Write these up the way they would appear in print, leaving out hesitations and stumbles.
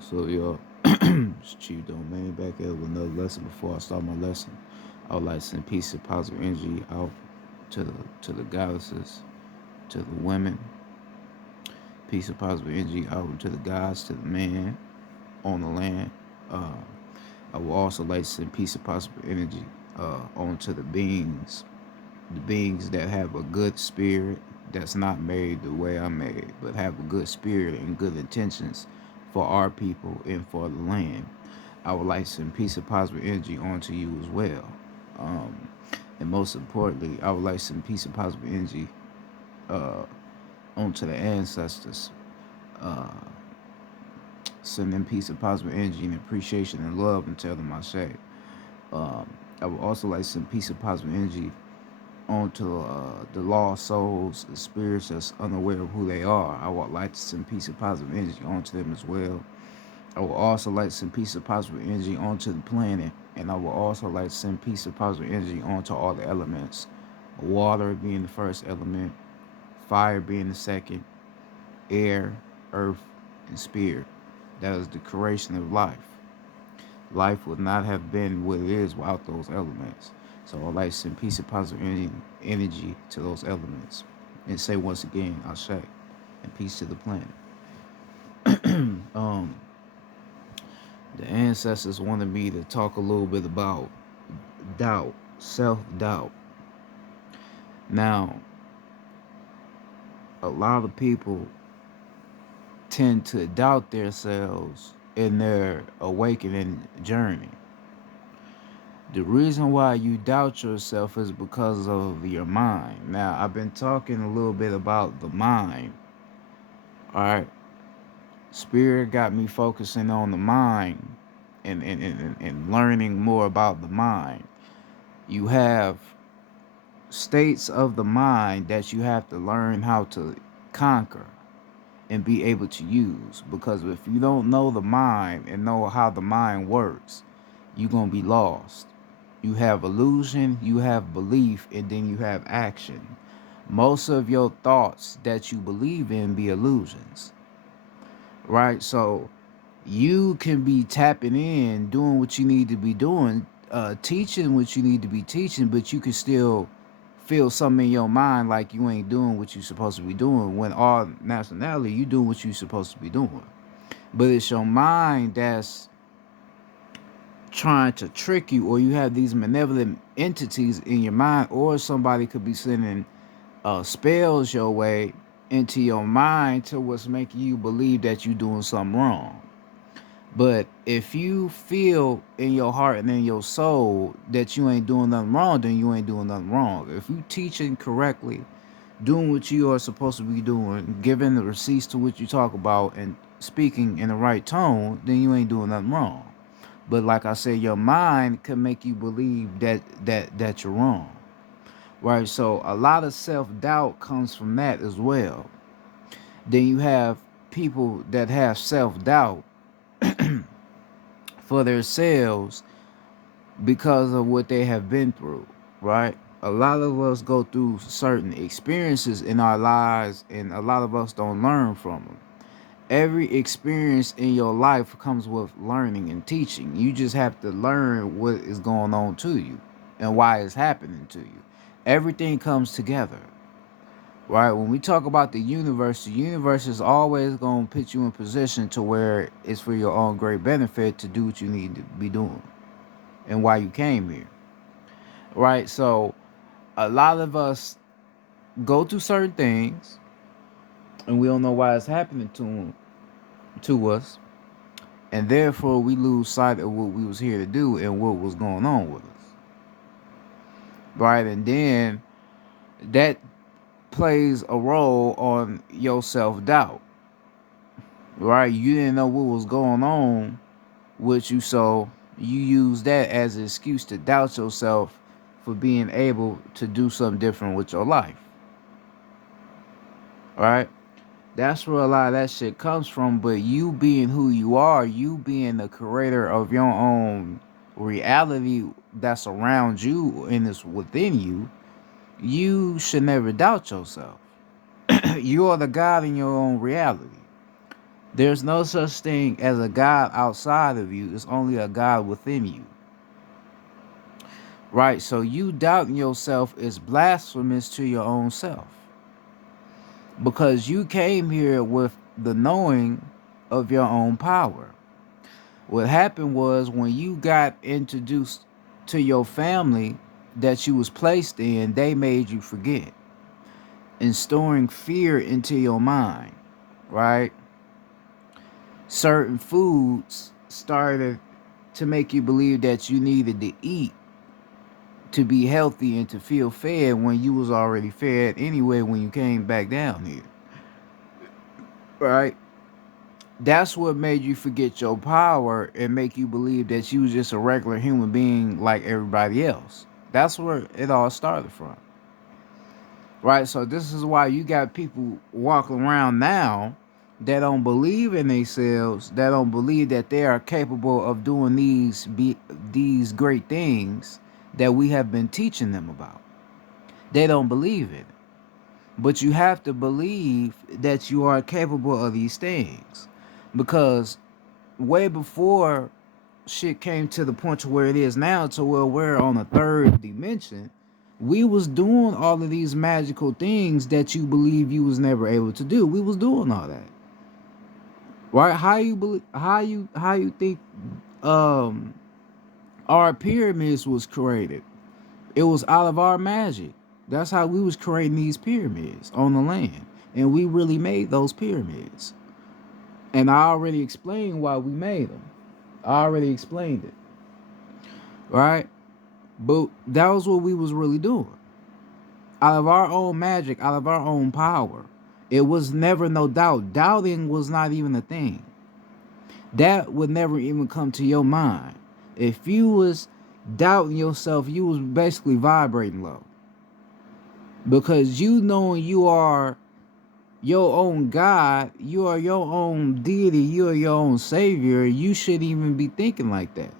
So y'all, it's Chief Domain back here with another lesson. Before I start my lesson, I would like to send peace and positive energy out to the goddesses, to the women, peace and positive energy out to the gods, to the man on the land. Uh, I will also like to send peace and positive energy onto the beings that have a good spirit, that's not made the way I'm made, but have a good spirit and good intentions for our people and for the land. I would like to send peace and positive energy onto you as well. Um, and most importantly, I would like to send peace and positive energy uh, onto the ancestors. Uh, Send them peace and positive energy and appreciation and love and tell them I say. I would also like to send peace and positive energy onto the lost souls, the spirits that's unaware of who they are. I would like to send peace and positive energy onto them as well. I would also like to send peace and positive energy onto the planet. And I would also like to send peace and positive energy onto all the elements. Water being the first element, fire being the second, air, earth, and spirit. That is the creation of life. Life would not have been what it is without those elements. So I'd like to send peace and positive energy to those elements. And say once again, Ashe, and peace to the planet. um, the ancestors wanted me to talk a little bit about doubt, self-doubt. Now, a lot of people tend to doubt themselves in their awakening journey. The reason why you doubt yourself is because of your mind. Now, I've been talking a little bit about the mind. All right. Spirit got me focusing on the mind and learning more about the mind. You have states of the mind that you have to learn how to conquer and be able to use. Because if you don't know the mind and know how the mind works, you're going to be lost. You have illusion, you have belief, and then you have action. Most of your thoughts that you believe in be illusions, right? So you can be tapping in, doing what you need to be doing, teaching what you need to be teaching, but you can still feel something in your mind like you ain't doing what you're supposed to be doing, when all nationality you doing what you're supposed to be doing. But it's your mind that's trying to trick you, or you have these malevolent entities in your mind, or somebody could be sending spells your way into your mind to what's making you believe that you're doing something wrong. But if you feel in your heart and in your soul that you ain't doing nothing wrong, then you ain't doing nothing wrong. If you teaching correctly, doing what you are supposed to be doing, giving the receipts to what you talk about, and speaking in the right tone, then you ain't doing nothing wrong. But like I said, your mind can make you believe that you're wrong, right? So a lot of self doubt comes from that as well. Then you have people that have self doubt for themselves because of what they have been through, right? A lot of us go through certain experiences in our lives, and a lot of us don't learn from them. Every experience in your life comes with learning and teaching. You just have to learn what is going on to you and why it's happening to you. Everything comes together, right? When we talk about the universe is always going to put you in position to where it's for your own great benefit to do what you need to be doing and why you came here, right? So a lot of us go through certain things and we don't know why it's happening to us, and therefore we lose sight of what we was here to do and what was going on with us, right? And then that plays a role on your self-doubt, right? You didn't know what was going on with you, so you use that as an excuse to doubt yourself for being able to do something different with your life, right? That's where a lot of that shit comes from. But you being who you are, you being the creator of your own reality that's around you and is within you, you should never doubt yourself. You are the God in your own reality. There's no such thing as a God outside of you. It's only a God within you. Right? So you doubting yourself is blasphemous to your own self. Because you came here with the knowing of your own power. What happened was when you got introduced to your family that you was placed in, they made you forget, instilling fear into your mind, right? Certain foods started to make you believe that you needed to eat to be healthy and to feel fed when you was already fed anyway when you came back down here, right? That's what made you forget your power and make you believe that you was just a regular human being like everybody else. That's where it all started from, right? So this is why you got people walking around now that don't believe in themselves, that don't believe that they are capable of doing these great things that we have been teaching them about. They don't believe in it. But you have to believe that you are capable of these things. Because way before shit came to the point to where it is now, to where we're on a third dimension, we was doing all of these magical things that you believe you was never able to do. We was doing all that. Right? How you think um our pyramids was created? It was out of our magic. That's how we was creating these pyramids on the land. And we really made those pyramids. And I already explained why we made them. I already explained it. Right? But that was what we was really doing. Out of our own magic, out of our own power. It was never no doubt. Doubting was not even a thing. That would never even come to your mind. If you was doubting yourself, you was basically vibrating low. Because you knowing you are your own God, you are your own deity, you are your own savior, you shouldn't even be thinking like that.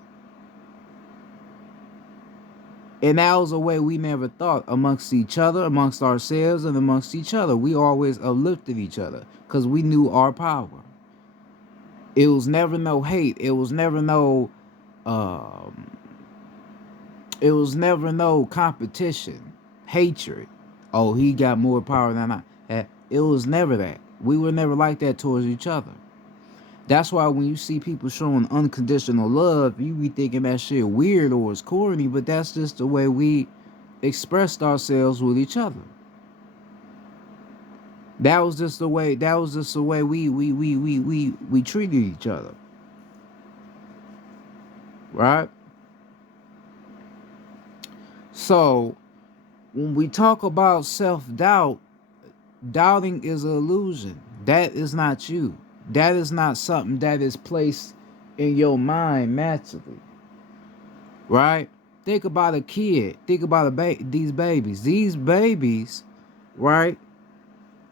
And that was a way we never thought amongst each other, amongst ourselves, and amongst each other. We always uplifted each other because we knew our power. It was never no hate. It was never no um, competition, hatred. Oh, he got more power than I had. It was never that. We were never like that towards each other. That's why when you see people showing unconditional love, you be thinking that shit weird or it's corny, but that's just the way we expressed ourselves with each other. That was just the way we treated each other. Right? So when we talk about self-doubt, doubting is an illusion. That is not you. That is not something that is placed in your mind naturally. Right? Think about a kid. Think about these babies. These babies, right?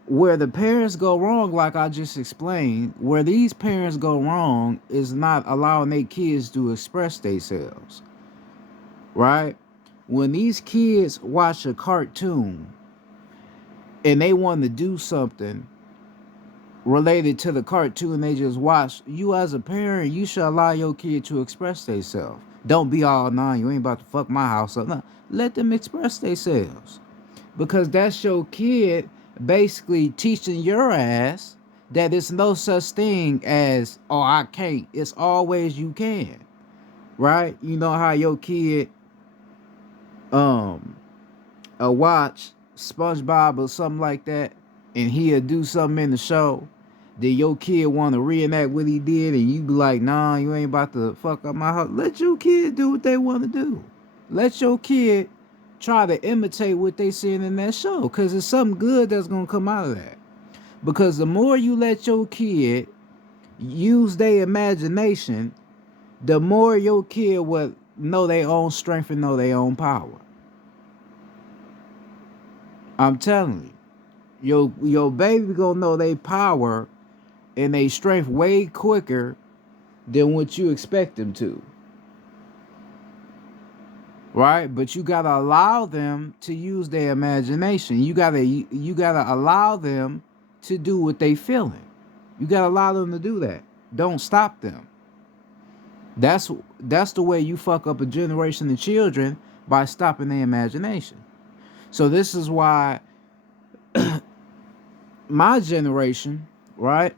Where the parents go wrong, like I just explained, where these parents go wrong is not allowing their kids to express themselves. Right? When these kids watch a cartoon and they want to do something related to the cartoon they just watched, you as a parent, you should allow your kid to express themselves. Don't be all, nah, you ain't about to fuck my house up. No, let them express themselves. Because that's your kid basically teaching your ass that it's no such thing as, oh, I can't. It's always you can. Right? You know how your kid watch SpongeBob or something like that, and he'll do something in the show, then your kid want to reenact what he did, and you be like, nah, you ain't about to fuck up my house. Let your kid do what they want to do. Let your kid try to imitate what they seeing in that show, because it's something good that's going to come out of that. Because the more you let your kid use their imagination, the more your kid will know their own strength and know their own power. I'm telling you, your baby gonna know their power and their strength way quicker than what you expect them to. Right? But you gotta allow them to use their imagination. You gotta allow them to do what they feeling. You gotta allow them to do that. Don't stop them. That's that's the way you fuck up a generation of children, by stopping their imagination. So this is why my generation, right?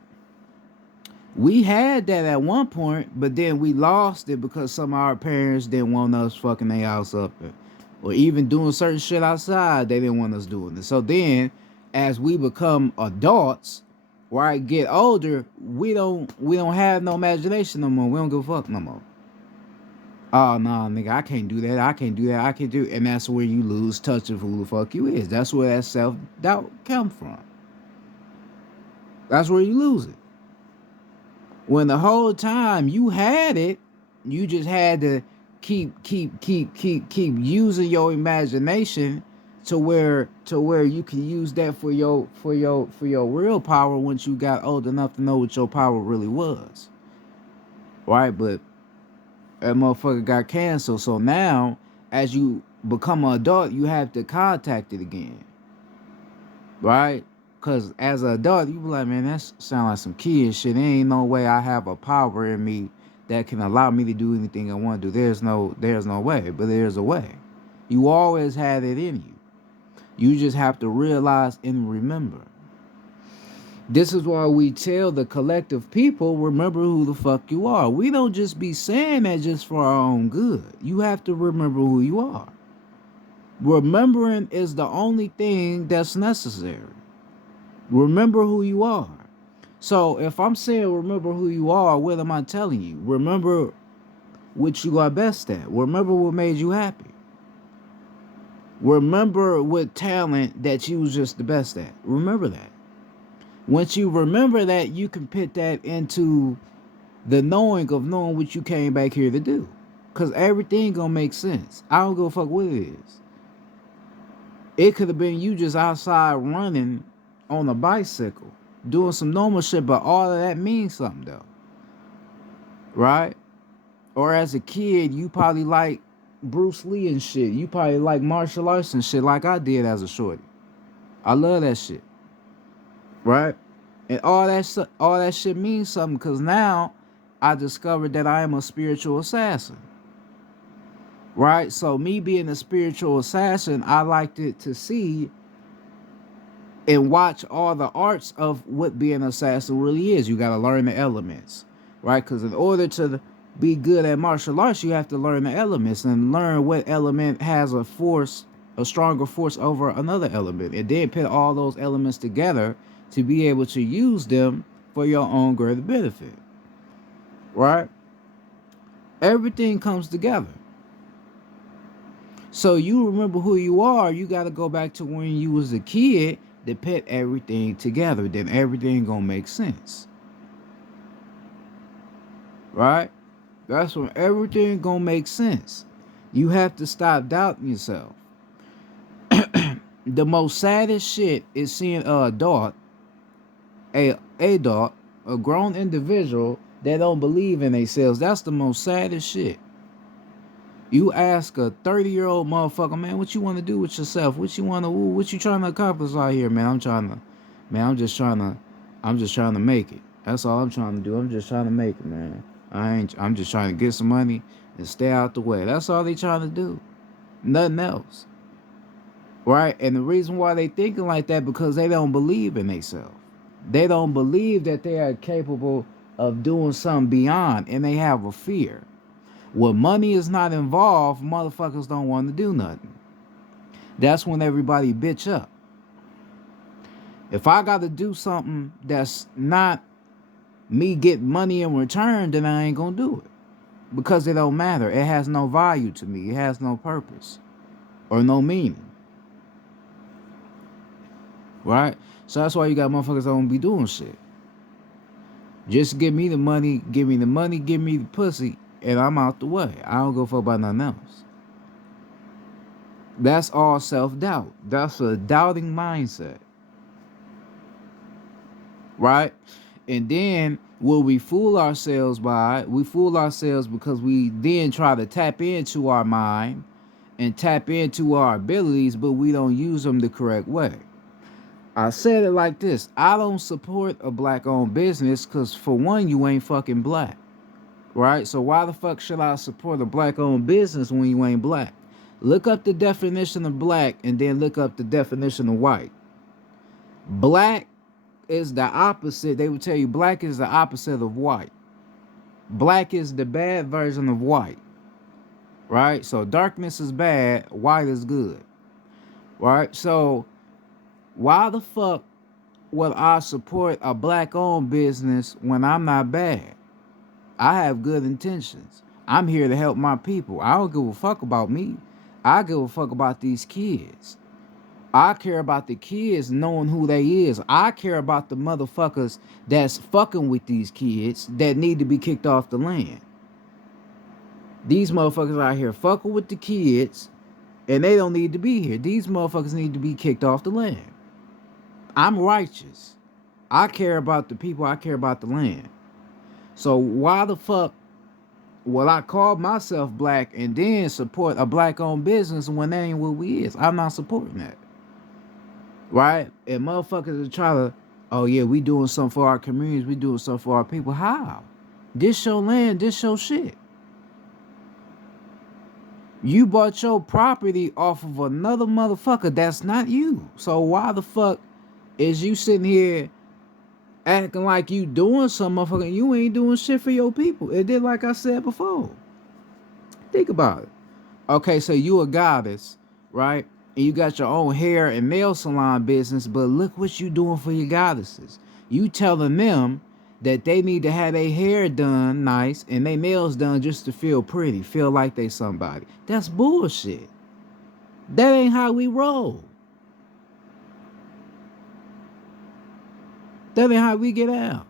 We had that at one point, but then we lost it because some of our parents didn't want us fucking their house up, or even doing certain shit outside. They didn't want us doing it. So then, as we become adults, right, get older, we don't have no imagination no more. We don't give a fuck no more. Oh no, nigga, I can't do that. I can't do that. I can't do. And that's where you lose touch of who the fuck you is. That's where that self doubt come from. That's where you lose it. When the whole time you had it, you just had to keep using your imagination to where you can use that for your real power once you got old enough to know what your power really was. Right? But that motherfucker got canceled. So now, as you become an adult, you have to contact it again. Right? Because as an adult, you be like, man, that sound like some kid shit. There ain't no way I have a power in me that can allow me to do anything I want to do. There's no way, but there's a way. You always had it in you. You just have to realize and remember. This is why we tell the collective people, remember who the fuck you are. We don't just be saying that just for our own good. You have to remember who you are. Remembering is the only thing that's necessary. Remember who you are. So if I'm saying remember who you are, what am I telling you? Remember what you are best at. Remember what made you happy. Remember what talent that you was just the best at. Remember that. Once you remember that, you can put that into the knowing of knowing what you came back here to do. Because everything gonna make sense. I don't give a fuck what it is. It could have been you just outside running on a bicycle, doing some normal shit, but all of that means something though. Right? Or as a kid, you probably like Bruce Lee and shit. You probably like martial arts and shit like I did as a shorty. I love that shit. Right? And all that shit means something, because now I discovered that I am a spiritual assassin. Right? So me being a spiritual assassin, I liked it to see and watch all the arts of what being an assassin really is. You got to learn the elements, right? Because in order to be good at martial arts, you have to learn the elements and learn what element has a stronger force over another element, and then put all those elements together to be able to use them for your own greater benefit, right? Everything comes together. So you remember who you are, you got to go back to when you was a kid to put everything together. Then everything gonna make sense. Right? That's when everything gonna make sense. You have to stop doubting yourself. The most saddest shit is seeing an adult, a grown individual that don't believe in themselves. That's the most saddest shit. You ask a 30-year-old motherfucker, man, what you want to do with yourself? What you trying to accomplish out here, man? I'm just trying to make it. That's all I'm trying to do. I'm just trying to make it, man. I'm just trying to get some money and stay out the way. That's all they trying to do. Nothing else. Right? And the reason why they thinking like that, because they don't believe in themselves. They don't believe that they are capable of doing something beyond, and they have a fear. When money is not involved, motherfuckers don't want to do nothing. That's when everybody bitch up. If I got to do something that's not me getting money in return, then I ain't gonna do it. Because it don't matter. It has no value to me. It has no purpose or no meaning. Right? So that's why you got motherfuckers that don't be doing shit. Just give me the money, give me the pussy, and I'm out the way. I don't go fuck about nothing else. That's all self-doubt. That's a doubting mindset. Right? And then what we fool ourselves by, we fool ourselves because we then try to tap into our mind and tap into our abilities, but we don't use them the correct way. I said it like this. I don't support a black-owned business because, for one, you ain't fucking black. Right? So why the fuck should I support a black-owned business when you ain't black? Look up the definition of black and then look up the definition of white. Black is the opposite. They would tell you black is the opposite of white. Black is the bad version of white. Right? So darkness is bad, white is good. Right? So why the fuck would I support a black-owned business when I'm not bad? I have good intentions. I'm here to help my people. I don't give a fuck about me. I give a fuck about these kids. I care about the kids knowing who they is. I care about the motherfuckers that's fucking with these kids that need to be kicked off the land. These motherfuckers out here fucking with the kids and they don't need to be here. These motherfuckers need to be kicked off the land. I'm righteous. I care about the people. I care about the land. So why the fuck will I call myself black and then support a black-owned business when that ain't what we is? I'm not supporting that. Right? And motherfuckers are trying to, oh yeah, we doing something for our communities, we doing something for our people. How? This your land, this your shit. You bought your property off of another motherfucker that's not you. So why the fuck is you sitting here acting like you doing some motherfucking, you ain't doing shit for your people? It did, like I said before. Think about it. Okay, so you a goddess, right? And you got your own hair and nail salon business, but look what you doing for your goddesses. You telling them that they need to have their hair done nice and their nails done just to feel pretty, feel like they somebody. That's bullshit. That ain't how we roll. That ain't how we get out.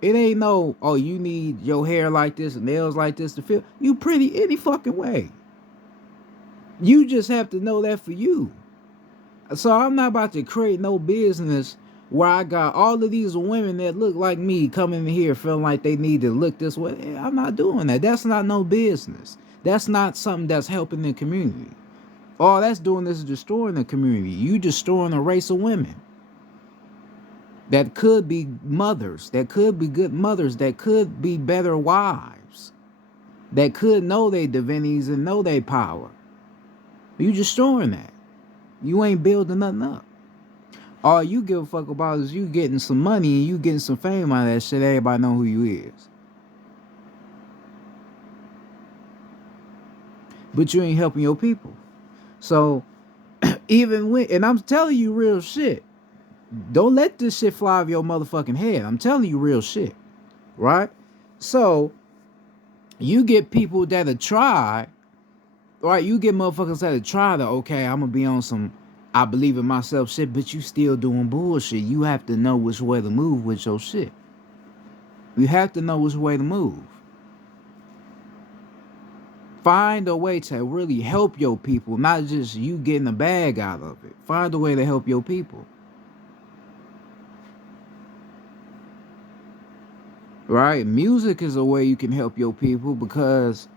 It ain't no, oh, you need your hair like this and nails like this to feel. You pretty any fucking way. You just have to know that for you. So I'm not about to create no business where I got all of these women that look like me coming in here feeling like they need to look this way. I'm not doing that. That's not no business. That's not something that's helping the community. All that's doing is destroying the community. You destroying a race of women that could be mothers, that could be good mothers, that could be better wives, that could know their divinities and know their power. You destroying that. You ain't building nothing up. All you give a fuck about is you getting some money and you getting some fame out of that shit. Everybody know who you is. But you ain't helping your people. So even when, and I'm telling you real shit, don't let this shit fly over your motherfucking head. I'm telling you real shit. Right? So you get people that'll try, right? You get motherfuckers that'll try to, okay, I'm gonna be on some I believe in myself shit, but you still doing bullshit. You have to know which way to move with your shit. You have to know which way to move. Find a way to really help your people, not just you getting a bag out of it. Find a way to help your people. Right? Music is a way you can help your people because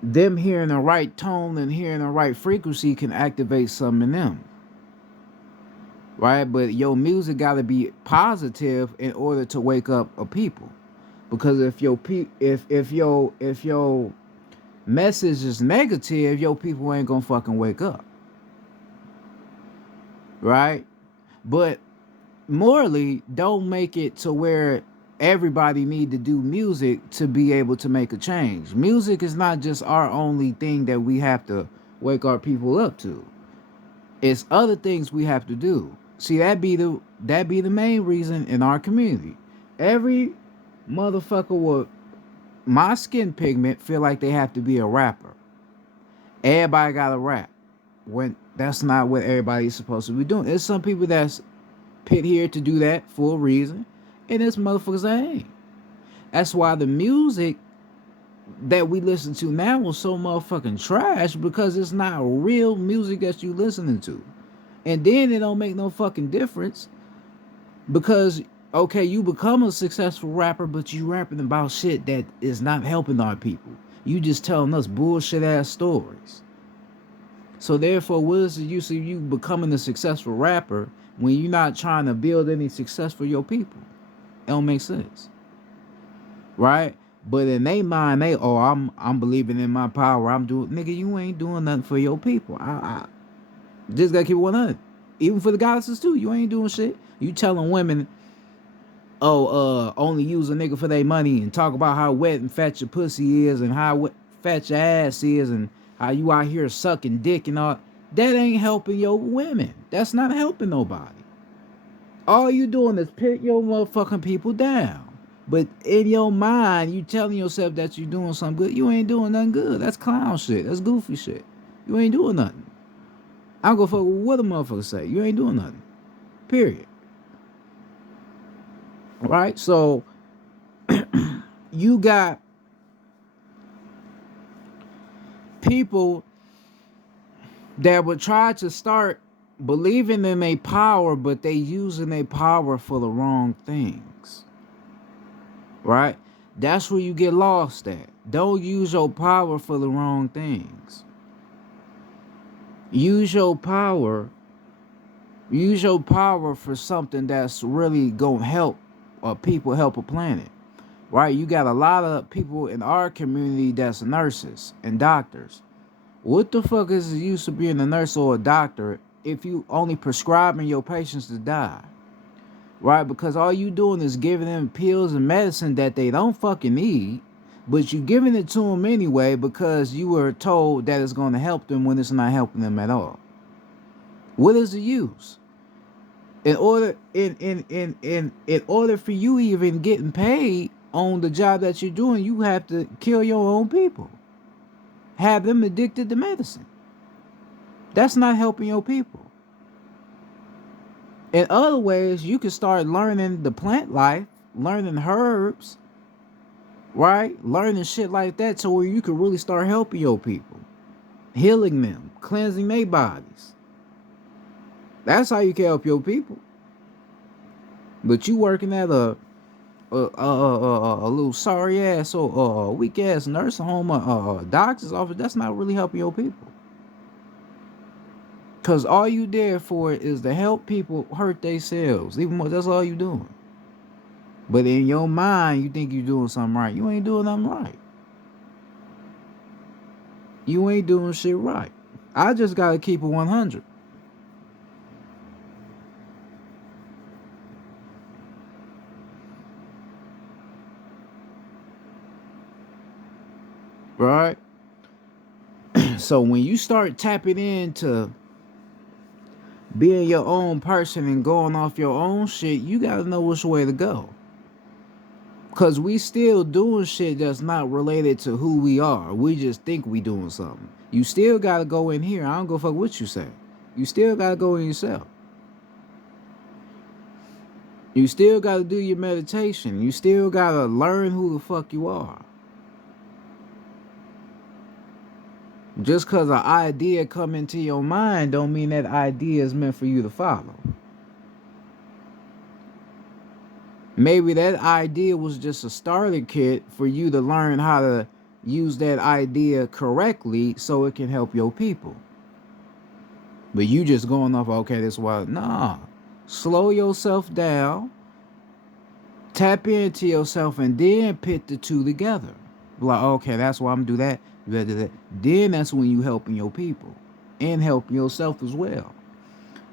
them hearing the right tone and hearing the right frequency can activate something in them. Right? But your music got to be positive in order to wake up a people. Because if your message is negative, your people ain't gonna fucking wake up. Right? But morally, don't make it to where everybody need to do music to be able to make a change. Music is not just our only thing that we have to wake our people up to. It's other things we have to do. See, that be the main reason in our community. Every motherfucker with my skin pigment feel like they have to be a rapper. Everybody got to rap. When that's not what everybody's supposed to be doing. There's some people that's pit here to do that for a reason, and there's motherfuckers that ain't. That's why the music that we listen to now is so motherfucking trash, because it's not real music that you listening to. And then it don't make no fucking difference because, okay, you become a successful rapper, but you rapping about shit that is not helping our people. You just telling us bullshit ass stories. So therefore, what is the use of you becoming a successful rapper when you're not trying to build any success for your people? It don't make sense, right? But in they mind, I'm believing in my power. I'm doing, nigga. You ain't doing nothing for your people. I just gotta keep it 100. Even for the goddesses too, you ain't doing shit. You telling women, oh, only use a nigga for their money and talk about how wet and fat your pussy is and how fat your ass is and how you out here sucking dick and all. That ain't helping your women. That's not helping nobody. All you doing is put your motherfucking people down. But in your mind, you telling yourself that you doing something good. You ain't doing nothing good. That's clown shit. That's goofy shit. You ain't doing nothing. I don't go fuck with what a motherfucker say. You ain't doing nothing. Period. Right? So you got people that would try to start believing in their power, but they using their power for the wrong things. Right? That's where you get lost at. Don't use your power for the wrong things. Use your power for something that's really gonna help people, help a planet. Right? You got a lot of people in our community that's nurses and doctors. What the fuck is the use of being a nurse or a doctor if you only prescribing your patients to die? Right? Because all you doing is giving them pills and medicine that they don't fucking need, but you giving it to them anyway because you were told that it's going to help them when it's not helping them at all. What is the use? In order for you even getting paid on the job that you're doing, you have to kill your own people. Have them addicted to medicine. That's not helping your people. In other ways, you can start learning the plant life, learning herbs, right? Learning shit like that so where you can really start helping your people, healing them, cleansing their bodies. That's how you can help your people. But you working at a little sorry ass or weak ass nursing home or doctor's office, that's not really helping your people. Cause all you there for is to help people hurt themselves. Even more, that's all you doing. But in your mind, you think you're doing something right. You ain't doing nothing right. You ain't doing shit right. I just gotta keep it 100. Right? So when you start tapping into being your own person and going off your own shit, you gotta know which way to go. Cause we still doing shit that's not related to who we are. We just think we doing something. You still gotta go in here. I don't go fuck what you say. You still gotta go in yourself. You still gotta do your meditation. You still gotta learn who the fuck you are. Just cause an idea come into your mind don't mean that idea is meant for you to follow. Maybe that idea was just a starter kit for you to learn how to use that idea correctly so it can help your people. But you just going off, okay, this why. Nah. Slow yourself down, tap into yourself, and then put the two together. Like, okay, that's why I'm gonna do that. You gotta do that. Then that's when you helping your people and helping yourself as well.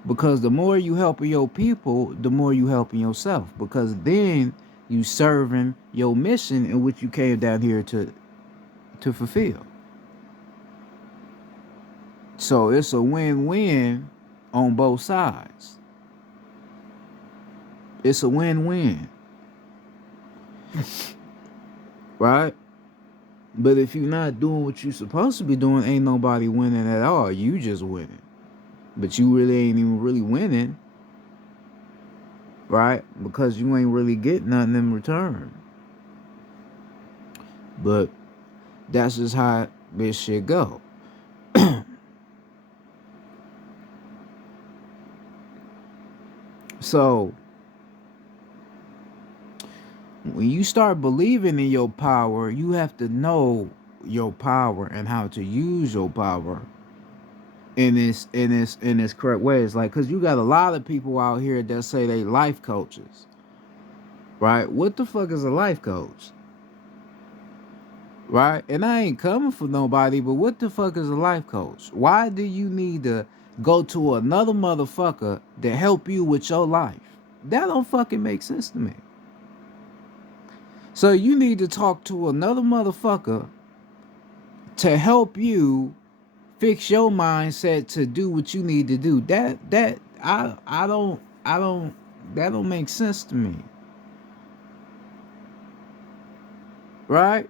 Because the more you helping your people, the more you helping yourself. Because then you serving your mission in which you came down here to fulfill. So it's a win-win on both sides. It's a win-win. Right? But if you're not doing what you're supposed to be doing, ain't nobody winning at all. You just winning. But you really ain't even really winning. Right? Because you ain't really getting nothing in return. But that's just how this shit go. So when you start believing in your power, you have to know your power and how to use your power in this correct way. It's like, cause you got a lot of people out here that say they life coaches, right? What the fuck is a life coach, right? And I ain't coming for nobody, but what the fuck is a life coach? Why do you need to go to another motherfucker to help you with your life? That don't fucking make sense to me. So you need to talk to another motherfucker to help you fix your mindset to do what you need to do. I don't that don't make sense to me. Right?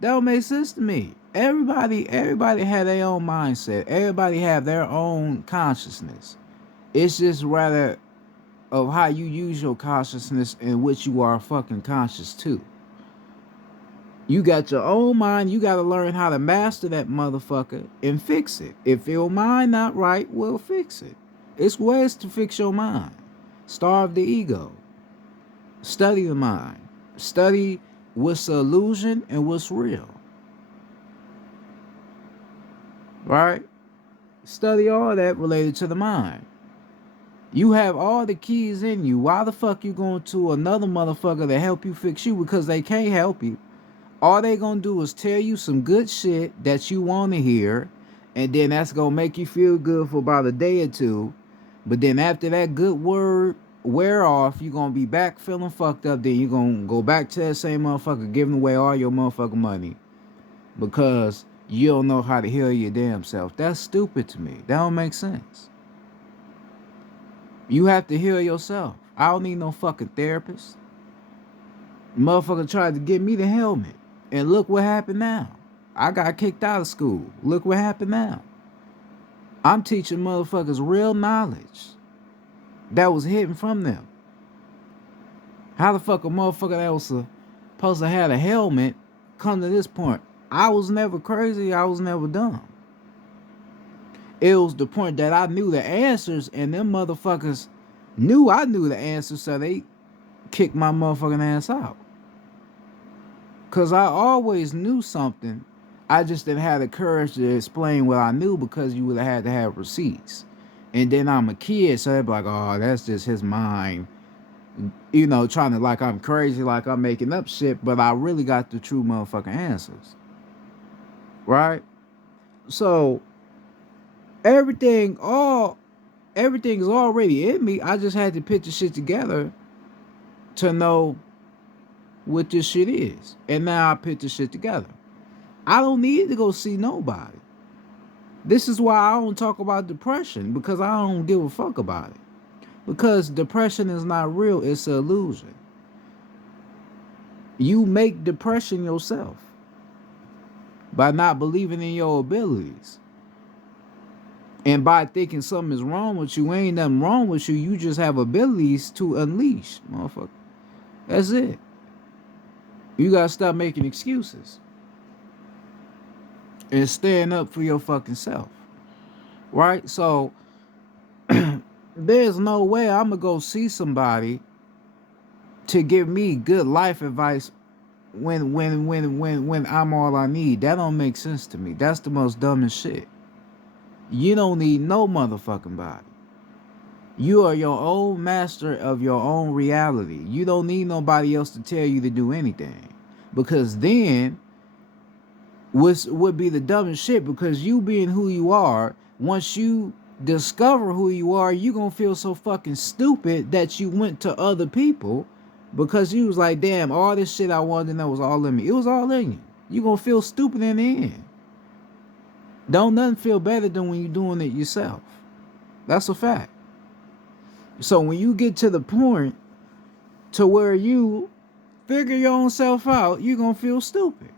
That don't make sense to me. Everybody have their own mindset. Everybody have their own consciousness. It's just rather of how you use your consciousness and what you are fucking conscious to. You got your own mind. You got to learn how to master that motherfucker and fix it. If your mind not right, well, fix it. It's ways to fix your mind. Starve the ego. Study the mind. Study what's an illusion and what's real. Right? Study all that related to the mind. You have all the keys in you. Why the fuck you going to another motherfucker to help you fix you? Because they can't help you. All they gonna do is tell you some good shit that you want to hear, and then that's gonna make you feel good for about a day or two. But then after that good word wear off, you gonna be back feeling fucked up. Then you gonna go back to that same motherfucker giving away all your motherfucking money because you don't know how to heal your damn self. That's stupid to me. That don't make sense. You have to heal yourself. I don't need no fucking therapist. Motherfucker tried to get me the helmet. And look what happened now. I got kicked out of school. Look what happened now. I'm teaching motherfuckers real knowledge that was hidden from them. How the fuck a motherfucker that was supposed to have a helmet come to this point? I was never crazy. I was never dumb. It was the point that I knew the answers, and them motherfuckers knew I knew the answers, so they kicked my motherfucking ass out. Because I always knew something. I just didn't have the courage to explain what I knew because you would have had to have receipts. And then I'm a kid, so they'd be like, oh, that's just his mind. You know, trying to like I'm crazy, like I'm making up shit, but I really got the true motherfucking answers. Right? So everything is already in me. I just had to put the shit together to know what this shit is. And now I put this shit together. I don't need to go see nobody. This is why I don't talk about depression, because I don't give a fuck about it. Because depression is not real, it's an illusion. You make depression yourself by not believing in your abilities. And by thinking something is wrong with you, ain't nothing wrong with you. You just have abilities to unleash, motherfucker. That's it. You gotta stop making excuses and stand up for your fucking self. Right? So there's no way I'm gonna go see somebody to give me good life advice when I'm all I need. That don't make sense to me. That's the most dumbest shit. You don't need no motherfucking body. You are your own master of your own reality. You don't need nobody else to tell you to do anything. Because then would be the dumbest shit, because you being who you are, once you discover who you are, you gonna feel so fucking stupid that you went to other people because you was like, damn, all this shit I wanted to know was all in me. It was all in you. You gonna feel stupid in the end. Don't nothing feel better than when you're doing it yourself. That's a fact. So when you get to the point to where you figure your own self out, you're gonna feel stupid.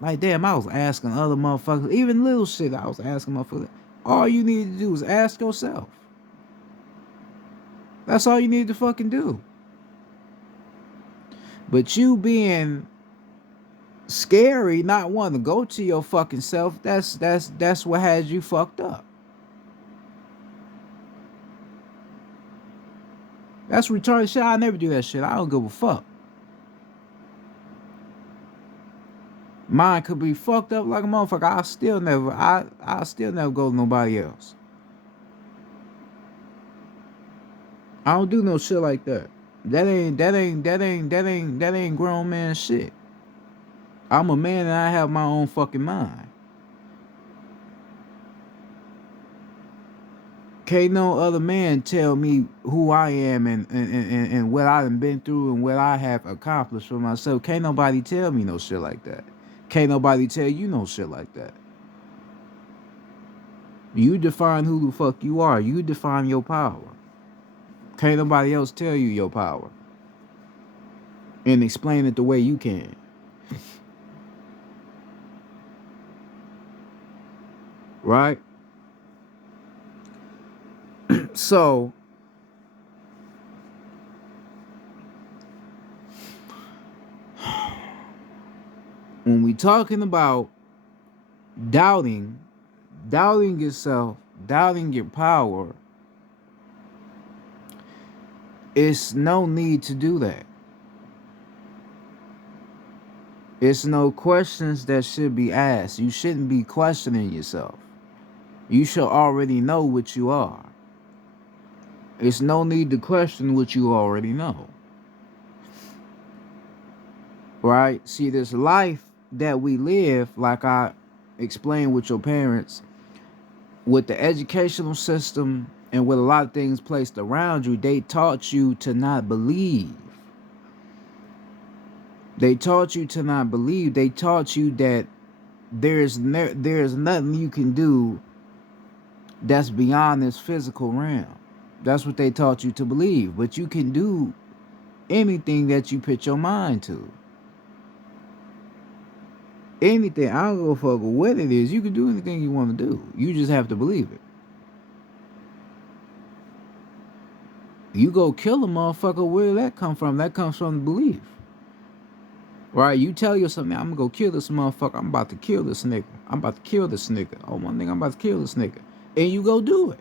Like, damn, I was asking other motherfuckers, even little shit I was asking motherfuckers. All you need to do is ask yourself. That's all you need to fucking do. But you being scary, not wanting to go to your fucking self, that's what has you fucked up. That's retarded shit. I never do that shit. I don't give a fuck. Mine could be fucked up like a motherfucker. I still never go to nobody else. I don't do no shit like that. That ain't grown man shit. I'm a man and I have my own fucking mind. Can't no other man tell me who I am and what I've been through and what I have accomplished for myself. Can't nobody tell me no shit like that. Can't nobody tell you no shit like that. You define who the fuck you are. You define your power. Can't nobody else tell you your power and explain it the way you can. Right? So when we talking about doubting yourself, doubting your power, it's no need to do that. It's no questions that should be asked. You shouldn't be questioning yourself. You should already know what you are. It's no need to question what you already know. Right? See, this life that we live, like I explained with your parents, with the educational system and with a lot of things placed around you, they taught you to not believe. They taught you to not believe. They taught you that there's nothing you can do that's beyond this physical realm. That's what they taught you to believe. But you can do anything that you put your mind to. Anything. I don't give a fuck what it is. You can do anything you want to do. You just have to believe it. You go kill a motherfucker, where did that come from? That comes from the belief. Right? You tell yourself, man, I'm gonna go kill this motherfucker. I'm about to kill this nigga. I'm about to kill this nigga. Oh, my nigga, I'm about to kill this nigga. And you go do it.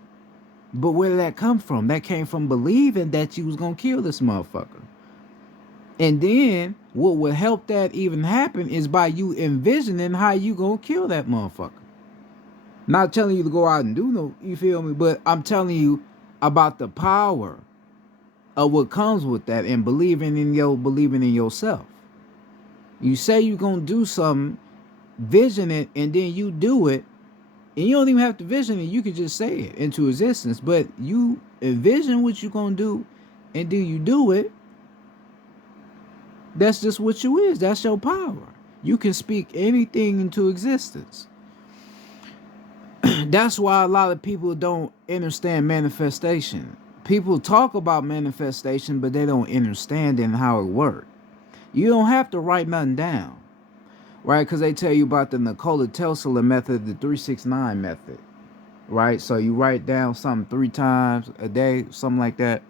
But where did that come from? That came from believing that you was gonna kill this motherfucker. And then what would help that even happen is by you envisioning how you gonna kill that motherfucker. Not telling you to go out and do no, you feel me? But I'm telling you about the power of what comes with that and believing in yourself. You say you're gonna do something, vision it, and then you do it, and you don't even have to vision it. You can just say it into existence. But you envision what you're gonna do, and then you do it. That's just what you is. That's your power. You can speak anything into existence. That's why a lot of people don't understand manifestation. People talk about manifestation, but they don't understand in how it works. You don't have to write nothing down, right? Because they tell you about the Nikola Tesla method, the 369 method, right? So you write down something 3 times a day, something like that.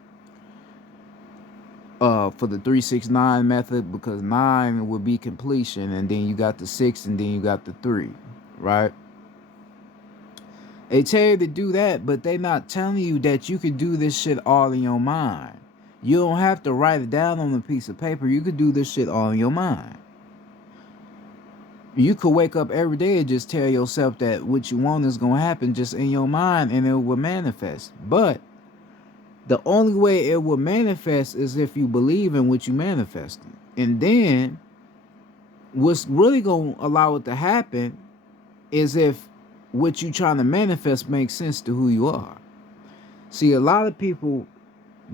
For the 369 method, because 9 would be completion, and then you got the 6, and then you got the 3, right? They tell you to do that, but they not telling you that you can do this shit all in your mind. You don't have to write it down on a piece of paper. You could do this shit all in your mind. You could wake up every day and just tell yourself that what you want is going to happen just in your mind, and it will manifest. But the only way it will manifest is if you believe in what you manifested. And then what's really going to allow it to happen is if what you trying to manifest makes sense to who you are. See, a lot of people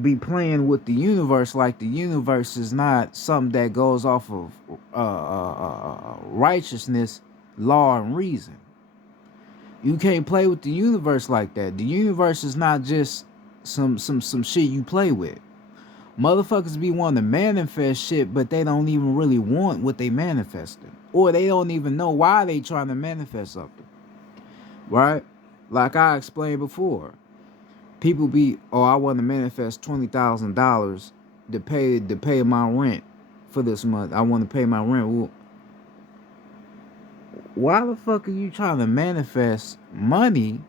be playing with the universe like the universe is not something that goes off of righteousness, law, and reason. You can't play with the universe like that. The universe is not just some shit you play with. Motherfuckers be wanting to manifest shit, but they don't even really want what they manifested, or they don't even know why they trying to manifest something. Right? Like I explained before, people be, oh, I want to manifest $20,000 to pay my rent for this month. I want to pay my rent. Well, why the fuck are you trying to manifest money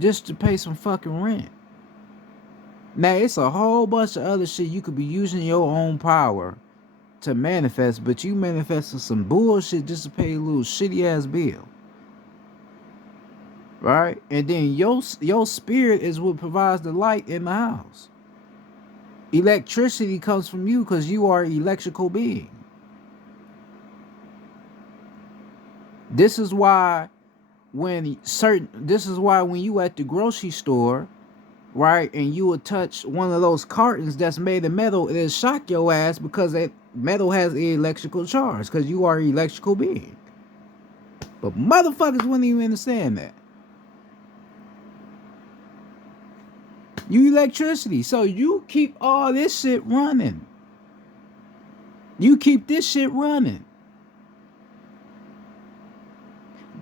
just to pay some fucking rent? Now, it's a whole bunch of other shit you could be using your own power to manifest, but you manifesting some bullshit just to pay a little shitty ass bill. Right? And then your spirit is what provides the light in the house. Electricity comes from you because you are an electrical being. This is why this is why when you at the grocery store, right, and you would touch one of those cartons that's made of metal, it'll shock your ass because that metal has an electrical charge because you are an electrical being. But motherfuckers wouldn't even understand that. You electricity. So you keep all this shit running. You keep this shit running.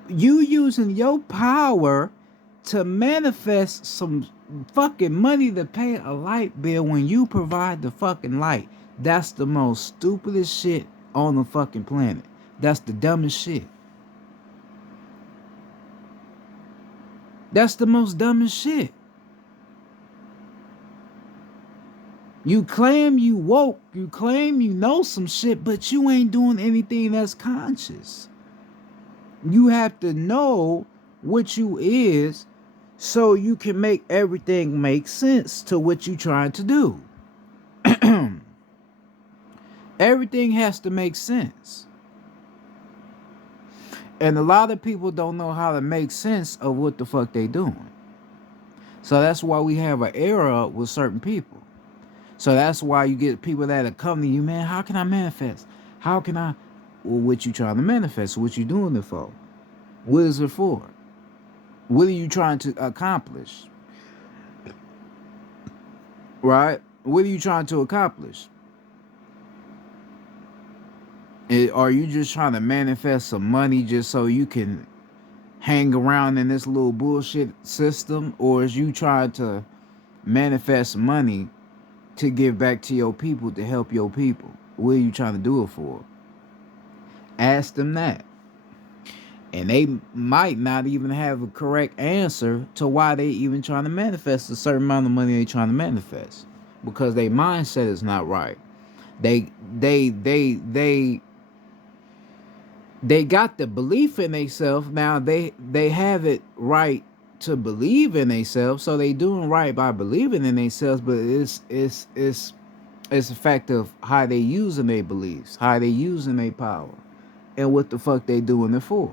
You using your power to manifest some fucking money to pay a light bill when you provide the fucking light. That's the most stupidest shit on the fucking planet. That's the dumbest shit. That's the most dumbest shit. You claim you woke, you claim you know some shit, but you ain't doing anything that's conscious. You have to know what you is so you can make everything make sense to what you trying to do. Everything has to make sense. And a lot of people don't know how to make sense of what the fuck they doing. So that's why we have an era with certain people. So that's why you get people that come to you, man, how can I manifest? How can I? Well, what you trying to manifest? What you doing it for? What is it for? What are you trying to accomplish? Right? What are you trying to accomplish? Are you just trying to manifest some money just so you can hang around in this little bullshit system? Or is you trying to manifest money to give back to your people, to help your people? What are you trying to do it for? Ask them that. And they might not even have a correct answer to why they even trying to manifest a certain amount of money they trying to manifest. Because their mindset is not right. They got the belief in themselves. Now they have it right to believe in themselves, so they doing right by believing in themselves. But it's a fact of how they using their beliefs, how they using their power, and what the fuck they doing it for.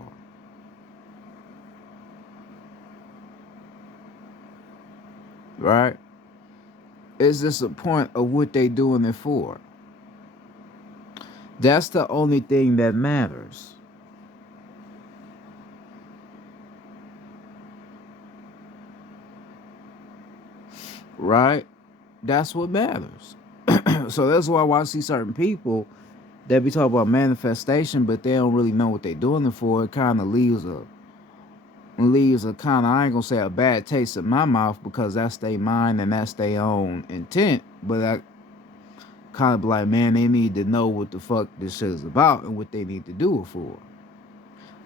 Right? It's just a point of what they doing it for. That's the only thing that matters. Right? That's what matters. So that's why I see certain people that be talking about manifestation, but they don't really know what they're doing it for. It kind of leaves a kind of, I ain't gonna say a bad taste in my mouth, because that's their mind and that's their own intent. But I kind of be like, man, they need to know what the fuck this shit is about and what they need to do it for.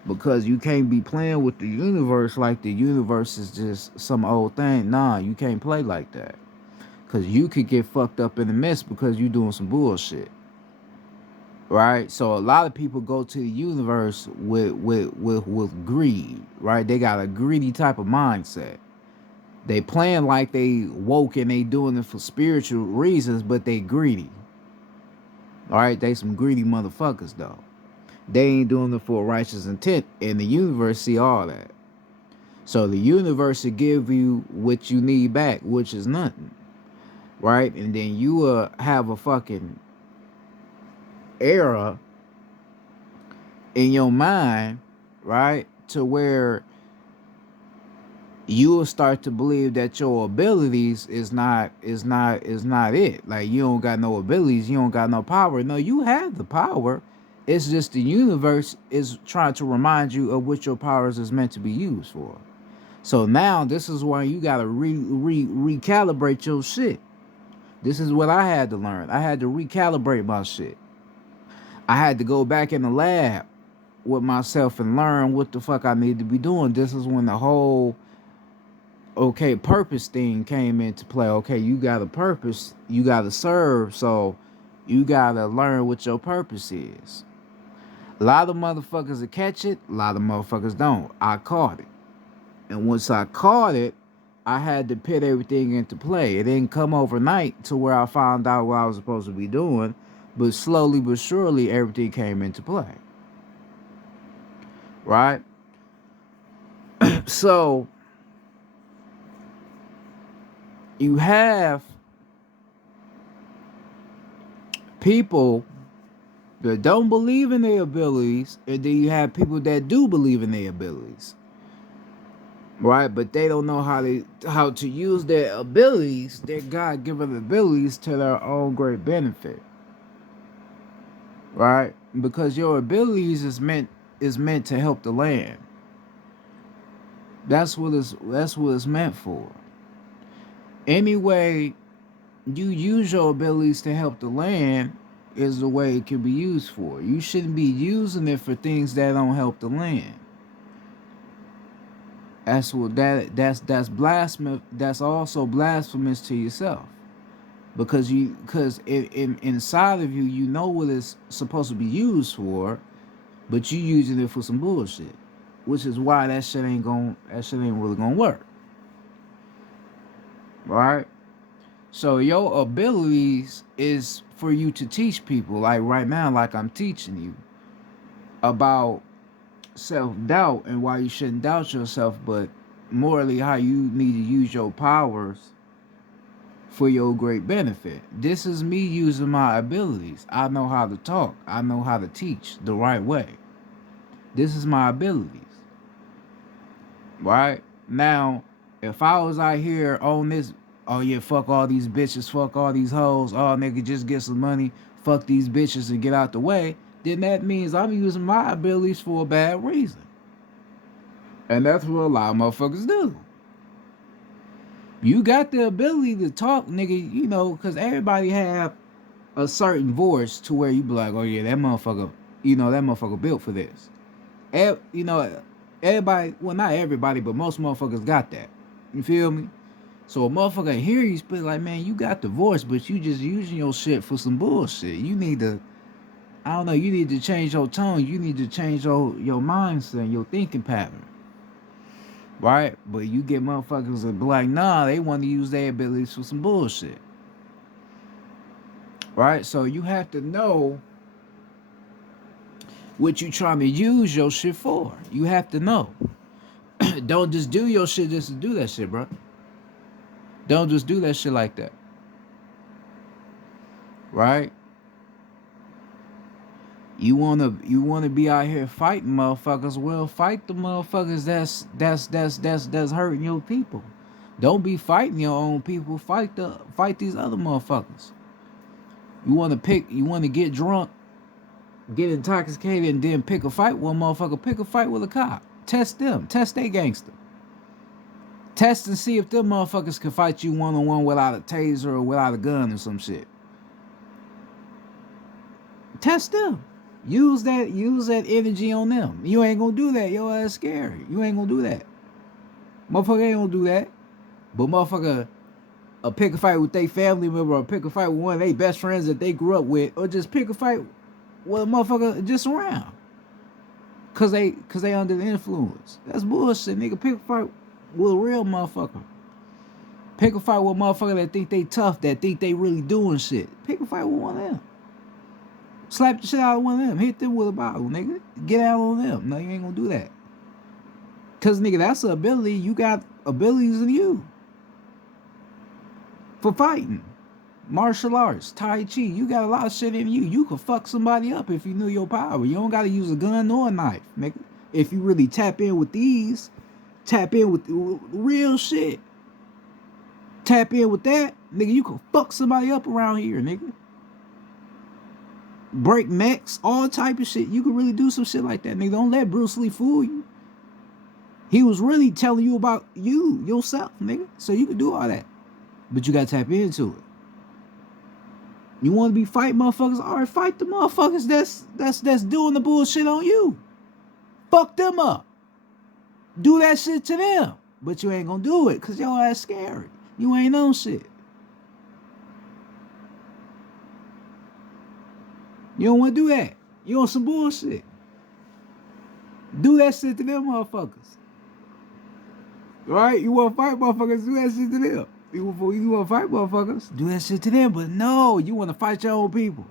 Because you can't be playing with the universe like the universe is just some old thing. Nah, you can't play like that. Because you could get fucked up in the mess because you doing some bullshit. Right? So a lot of people go to the universe with greed. Right? They got a greedy type of mindset. They playing like they woke and they doing it for spiritual reasons, but they greedy. Alright? They some greedy motherfuckers though. They ain't doing it for a righteous intent, and the universe see all that. So the universe will give you what you need back, which is nothing. Right? And then you have a fucking era in your mind, right, to where you will start to believe that your abilities is not it. Like, you don't got no abilities, you don't got no power. No, you have the power. It's just the universe is trying to remind you of what your powers is meant to be used for. So now this is why you gotta recalibrate your shit. This is what I had to learn. I had to recalibrate my shit. I had to go back in the lab with myself and learn what the fuck I need to be doing. This is when the whole purpose thing came into play. Okay, you got a purpose, you gotta serve, so you gotta learn what your purpose is. A lot of motherfuckers will catch it, a lot of motherfuckers don't. I caught it. And once I caught it, I had to put everything into play. It didn't come overnight to where I found out what I was supposed to be doing, but slowly but surely everything came into play. Right? So you have people that don't believe in their abilities, and then you have people that do believe in their abilities. Right? But they don't know how to use their abilities, their God given abilities, to their own great benefit. Right? Because your abilities is meant to help the land. That's what it's meant for. Any way you use your abilities to help the land is the way it can be used for. You shouldn't be using it for things that don't help the land. That's blasphemous. That's also blasphemous to yourself, because inside of you, you know what it's supposed to be used for, but you using it for some bullshit, which is why that shit ain't really gonna work, right? So your abilities is for you to teach people, like right now, like I'm teaching you about self-doubt and why you shouldn't doubt yourself, but morally how you need to use your powers for your great benefit. This is me using my abilities. I know how to talk. I know how to teach the right way. This is my abilities. Right? Now, if I was out here on this, oh yeah, fuck all these bitches, fuck all these hoes, oh nigga, just get some money, fuck these bitches and get out the way, then that means I'm using my abilities for a bad reason. And that's what a lot of motherfuckers do. You got the ability to talk, nigga, because everybody have a certain voice to where you be like, oh yeah, that motherfucker built for this. You know, everybody, well not everybody, but most motherfuckers got that. You feel me? So a motherfucker hear you speak like, man, you got the voice, but you just using your shit for some bullshit. You need to, I don't know, you need to change your tone. You need to change your mindset, your thinking pattern. Right? But you get motherfuckers that be like, nah, they want to use their abilities for some bullshit. Right? So you have to know what you trying to use your shit for. You have to know. Don't just do your shit just to do that shit, bro. Don't just do that shit like that. Right? You wanna be out here fighting motherfuckers. Well, fight the motherfuckers that's hurting your people. Don't be fighting your own people. Fight these other motherfuckers. You wanna get drunk, get intoxicated, and then pick a fight with a motherfucker. Pick a fight with a cop. Test them. Test they gangster. Test and see if them motherfuckers can fight you one on one without a taser or without a gun or some shit. Test them. Use that energy on them. You ain't gonna do that. Your ass scary. You ain't gonna do that. Motherfucker ain't gonna do that. But motherfucker pick a fight with their family member or pick a fight with one of their best friends that they grew up with, or just pick a fight with a motherfucker just around. Cause they under the influence. That's bullshit, nigga. Pick a fight with a real motherfucker. Pick a fight with a motherfucker that think they tough, that think they really doing shit. Pick a fight with one of them. Slap the shit out of one of them. Hit them with a bottle, nigga. Get out on them. No, you ain't gonna do that. Cause nigga, that's an ability. You got abilities in you for fighting. Martial arts, Tai Chi. You got a lot of shit in you. You could fuck somebody up if you knew your power. You don't gotta use a gun or a knife, nigga. If you really tap in with these, tap in with real shit. Tap in with that, nigga. You could fuck somebody up around here, nigga. Break necks, all type of shit. You could really do some shit like that, nigga. Don't let Bruce Lee fool you. He was really telling you about yourself, nigga. So you could do all that. But you gotta tap into it. You wanna be fight motherfuckers? Alright, fight the motherfuckers that's doing the bullshit on you. Fuck them up. Do that shit to them. But you ain't gonna do it because your ass scary. You ain't on shit. You don't wanna do that. You on some bullshit. Do that shit to them motherfuckers. Right? You want to fight motherfuckers, do that shit to them. You want to fight motherfuckers, do that shit to them. But no, you want to fight your own people.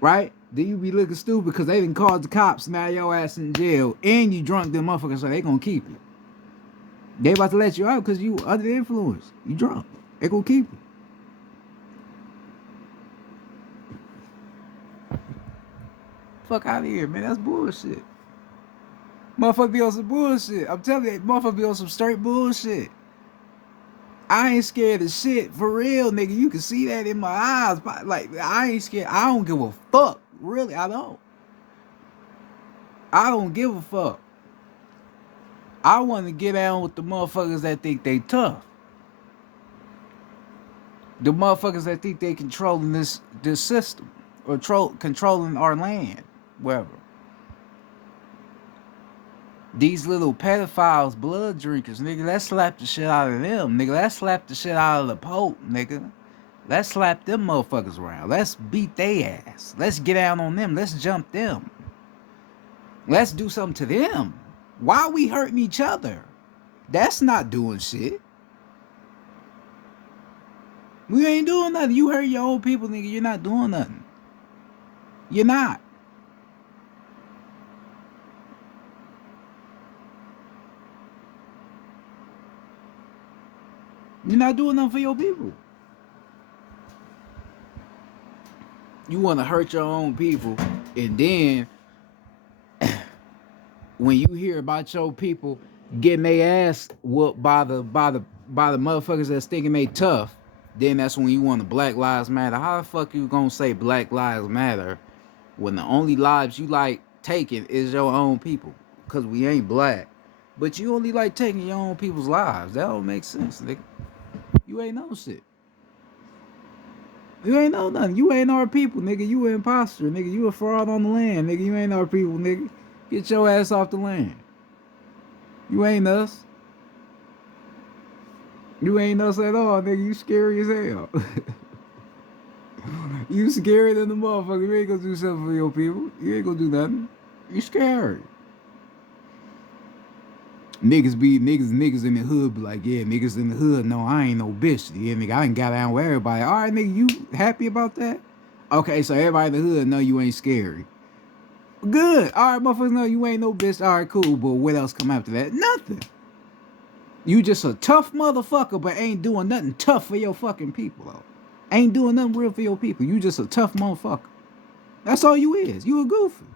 Right? Then you be looking stupid because they didn't call the cops, now your ass in jail, and you drunk them motherfuckers, so they gonna keep you. They about to let you out because you under the influence. You drunk. They gonna keep you. Fuck out of here, man. That's bullshit. Motherfucker be on some bullshit. I'm telling you, motherfucker be on some straight bullshit. I ain't scared of shit. For real, nigga. You can see that in my eyes. Like, I ain't scared. I don't give a fuck. Really, I don't. I don't give a fuck. I want to get down with the motherfuckers that think they tough. The motherfuckers that think they controlling this system. Or controlling our land. Wherever. These little pedophiles, blood drinkers, nigga, let's slap the shit out of them, nigga. Let's slap the shit out of the Pope, nigga. Let's slap them motherfuckers around. Let's beat they ass. Let's get down on them. Let's jump them. Let's do something to them. Why are we hurting each other? That's not doing shit. We ain't doing nothing. You hurt your own people, nigga. You're not doing nothing. You're not. You're not doing nothing for your people. You want to hurt your own people, and then when you hear about your people getting their ass whooped by the motherfuckers that's thinking they tough, then that's when you want to Black Lives Matter. How the fuck you gonna say Black Lives Matter when the only lives you like taking is your own people? Cause we ain't black, but you only like taking your own people's lives. That don't make sense, nigga. You ain't know shit. You ain't know nothing. You ain't our people, nigga. You an imposter, nigga. You a fraud on the land, nigga. You ain't our people, nigga. Get your ass off the land. You ain't us. You ain't us at all, nigga. You scary as hell. You scary than the motherfucker. You ain't gonna do something for your people. You ain't gonna do nothing. You scary. Niggas in the hood be like, yeah, niggas in the hood. No, I ain't no bitch. Yeah, nigga, I ain't got down with everybody. All right, nigga, you happy about that? Okay, so everybody in the hood know you ain't scary. Good. All right, motherfuckers know you ain't no bitch. All right, cool. But what else come after that? Nothing. You just a tough motherfucker, but ain't doing nothing tough for your fucking people, though. Ain't doing nothing real for your people. You just a tough motherfucker. That's all you is. You a goofy.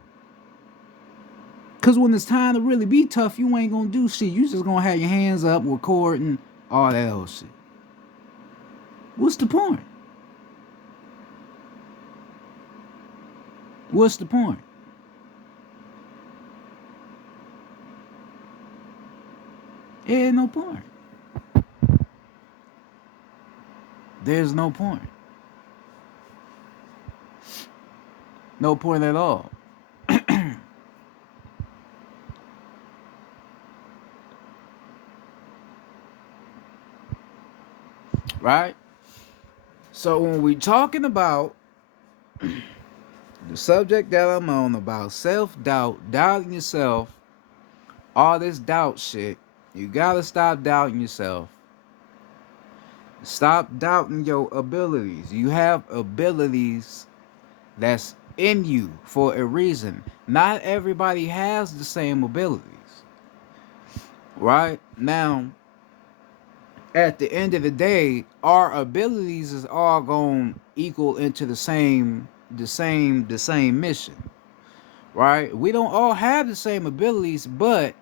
Cause when it's time to really be tough, you ain't gonna do shit. You just gonna have your hands up, recording, all that old shit. What's the point? What's the point? It ain't no point. There's no point. No point at all. Right? So when we talking about the subject that I'm on about self-doubt, doubting yourself, all this doubt shit, you gotta stop doubting yourself. Stop doubting your abilities. You have abilities that's in you for a reason. Not everybody has the same abilities. Right? Now, at the end of the day, our abilities is all going to equal into the same mission. Right? We don't all have the same abilities, but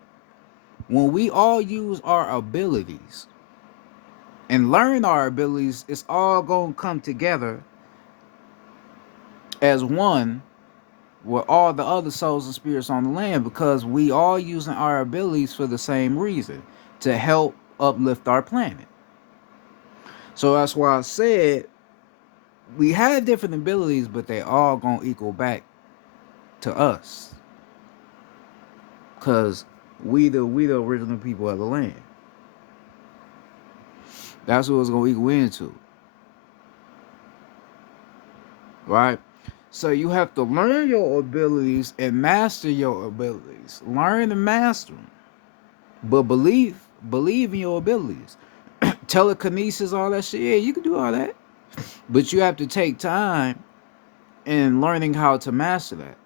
when we all use our abilities and learn our abilities, it's all going to come together as one with all the other souls and spirits on the land, because we all using our abilities for the same reason, to help uplift our planet. So that's why I said we had different abilities, but they all gonna equal back to us, cause we the original people of the land. That's what it's gonna equal into, right? So you have to learn your abilities and master your abilities. Learn and master them. But believe in your abilities. Telekinesis, all that shit. Yeah, you can do all that. But you have to take time in learning how to master that.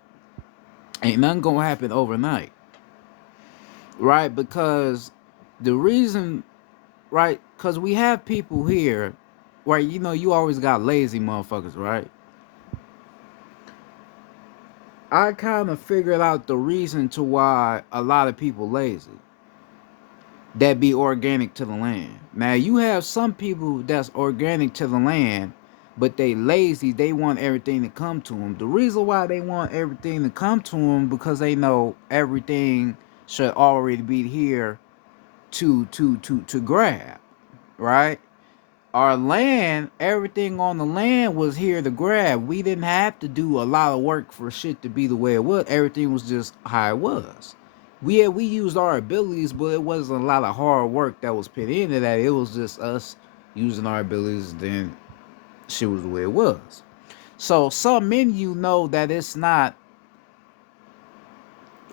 Ain't nothing gonna happen overnight. Right? Because the reason, right? Because we have people here, right? You know, you always got lazy motherfuckers, right? I kind of figured out the reason to why a lot of people lazy. That be organic to the land. Now you have some people that's organic to the land, but they lazy. They want everything to come to them. The reason why they want everything to come to them because they know everything should already be here to grab, right? Our land, everything on the land was here to grab. We didn't have to do a lot of work for shit to be the way it was. Everything was just how it was. We used our abilities, but it wasn't a lot of hard work that was put into that. It was just us using our abilities, then shit was the way it was. So some in you know that it's not,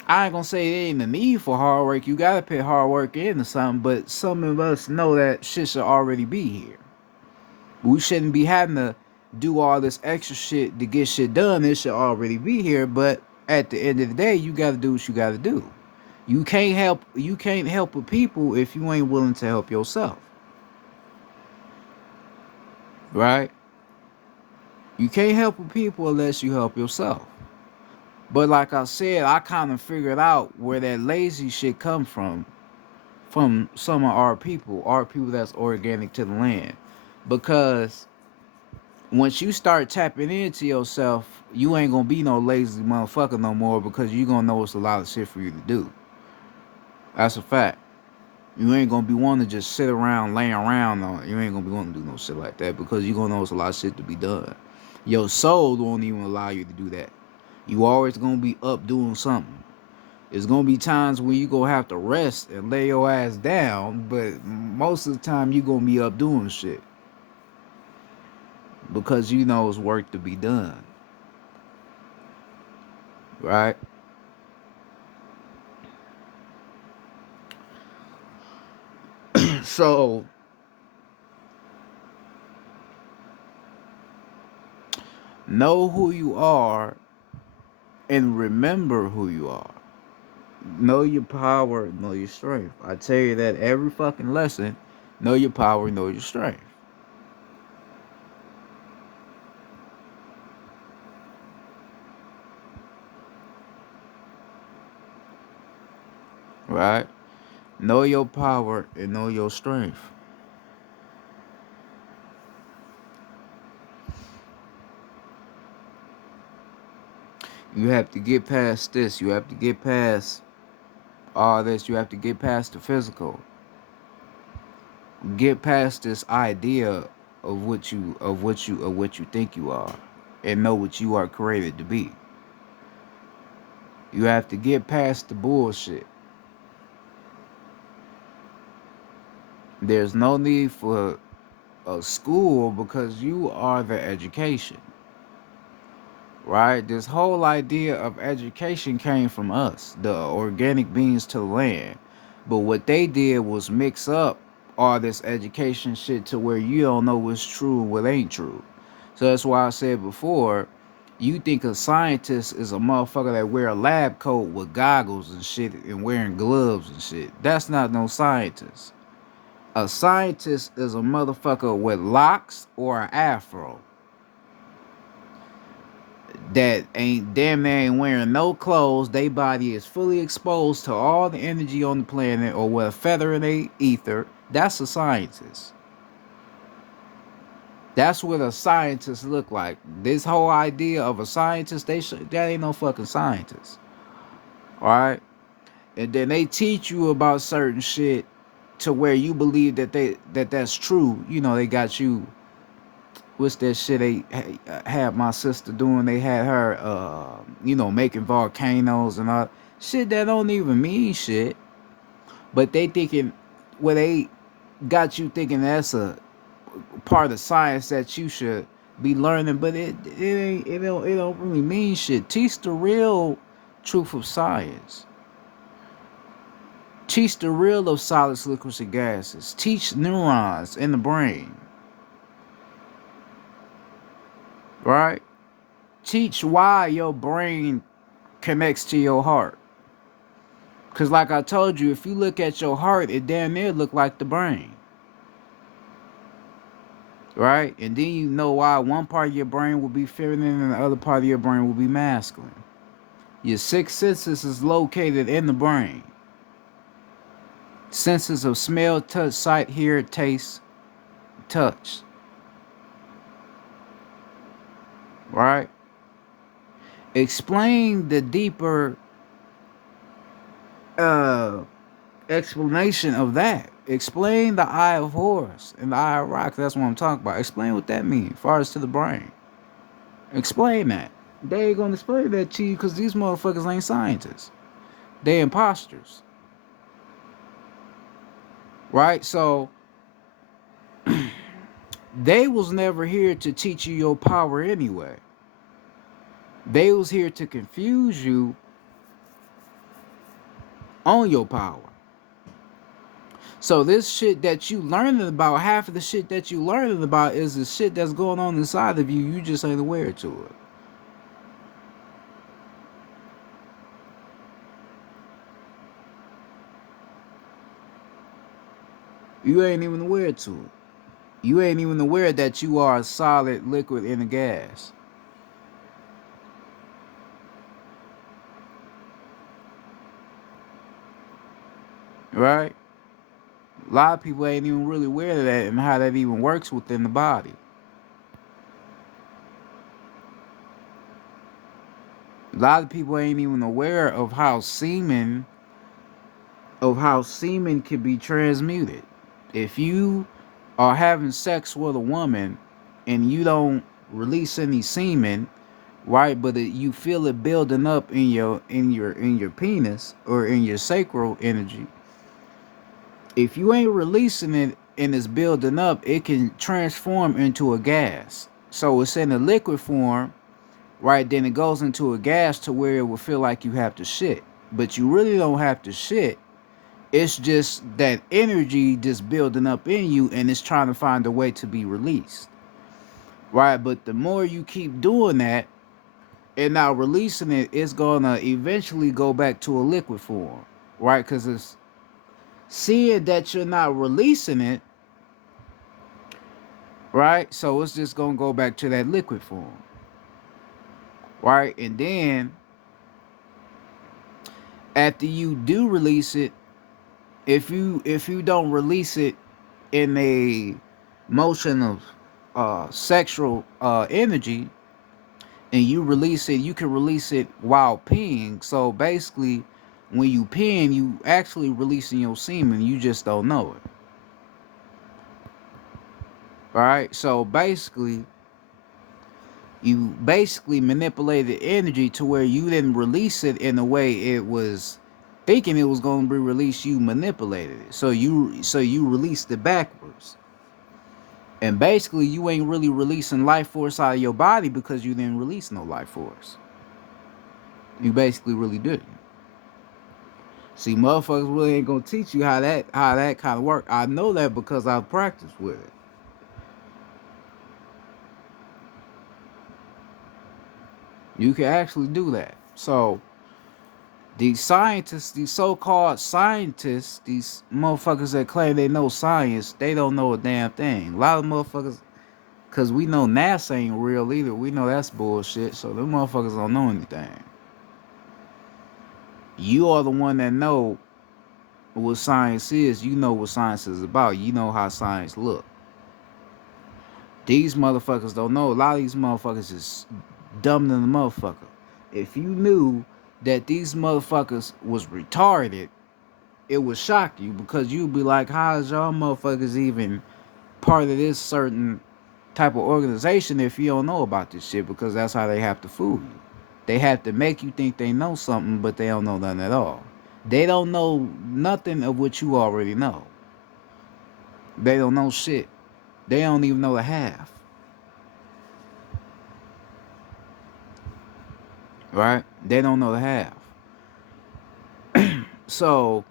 I ain't gonna say it ain't a need for hard work. You gotta put hard work into something, but some of us know that shit should already be here. We shouldn't be having to do all this extra shit to get shit done. It should already be here. But at the end of the day, you gotta do what you gotta do. You can't help with people if you ain't willing to help yourself. Right? You can't help with people unless you help yourself. But like I said, I kind of figured out where that lazy shit come from some of our people that's organic to the land. Because once you start tapping into yourself, you ain't gonna be no lazy motherfucker no more because you gonna know it's a lot of shit for you to do. That's a fact. You ain't gonna be wanting to just sit around, laying around on it. You ain't gonna be wanting to do no shit like that because you gonna know it's a lot of shit to be done. Your soul won't even allow you to do that. You always gonna be up doing something. There's gonna be times when you gonna have to rest and lay your ass down, but most of the time you gonna be up doing shit because you know it's work to be done, right? So know who you are and remember who you are. Know your power, know your strength. I tell you that every fucking lesson. Know your power, know your strength. Right? Know your power and know your strength. You have to get past this. You have to get past all this. You have to get past the physical. Get past this idea of what you think you are and know what you are created to be. You have to get past the bullshit. There's no need for a school because you are the education. Right? This whole idea of education came from us, the organic beings to the land. But what they did was mix up all this education shit to where you don't know what's true and what ain't true. So that's why I said before, you think a scientist is a motherfucker that wear a lab coat with goggles and shit and wearing gloves and shit. That's not no scientist. A scientist is a motherfucker with locks or an afro that ain't damn near ain't wearing no clothes. They body is fully exposed to all the energy on the planet or with a feather in the ether. That's a scientist. That's what a scientist look like. This whole idea of a scientist, that ain't no fucking scientist. All right, and then they teach you about certain shit to where you believe that's true. You know, they got you. What's that shit they had my sister doing? They had her, making volcanoes and all shit that don't even mean shit. But they thinking, well, they got you thinking that's a part of science that you should be learning, but it don't really mean shit. Teach the real truth of science. Teach the real of solids, liquids, and gases. Teach neurons in the brain. Right? Teach why your brain connects to your heart. Because like I told you, if you look at your heart, it damn near look like the brain. Right? And then you know why one part of your brain will be feminine and the other part of your brain will be masculine. Your sixth senses is located in the brain. Senses of smell, touch, sight, hear, taste, touch. Right? Explain the deeper explanation of that. Explain the eye of Horus and the eye of Rock. That's what I'm talking about. Explain what that means as far as to the brain. Explain that. They ain't gonna explain that to you because these motherfuckers ain't scientists. They imposters. Right? So they was never here to teach you your power anyway. They was here to confuse you on your power. So this shit that you learning about, half of the shit that you learning about is the shit that's going on inside of you. You just ain't aware to it. You ain't even aware to it. You ain't even aware that you are a solid, liquid, and a gas. Right? A lot of people ain't even really aware of that and how that even works within the body. A lot of people ain't even aware of how semen can be transmuted. If you are having sex with a woman and you don't release any semen, right, but you feel it building up in your penis or in your sacral energy, if you ain't releasing it and it's building up, it can transform into a gas. So it's in a liquid form, right? Then it goes into a gas to where it will feel like you have to shit. But you really don't have to shit. It's just that energy just building up in you and it's trying to find a way to be released. Right? But the more you keep doing that and now releasing it, it's gonna eventually go back to a liquid form. Right? Because it's seeing that you're not releasing it, right? So it's just gonna go back to that liquid form. Right? And then after you do release it, if you don't release it in a motion of sexual energy and you release it, you can release it while peeing. So basically when you peeing, you actually releasing your semen, you just don't know it. All right, so basically you basically manipulated energy to where you didn't release it in the way it was thinking it was going to be released. You manipulated it, so you released it backwards. And basically, you ain't really releasing life force out of your body because you didn't release no life force. You basically really didn't. See, motherfuckers really ain't gonna teach you how that kind of work. I know that because I've practiced with it. You can actually do that. So these scientists, these so-called scientists, these motherfuckers that claim they know science, they don't know a damn thing. A lot of motherfuckers, cause we know NASA ain't real either. We know that's bullshit. So them motherfuckers don't know anything. You are the one that know what science is. You know what science is about. You know how science look. These motherfuckers don't know. A lot of these motherfuckers is dumb than a motherfucker. If you knew that these motherfuckers was retarded, it would shock you because you'd be like, how is y'all motherfuckers even part of this certain type of organization if you don't know about this shit? Because that's how they have to fool you. They have to make you think they know something, but they don't know nothing at all. They don't know nothing of what you already know. They don't know shit. They don't even know the half. Right? They don't know the half. So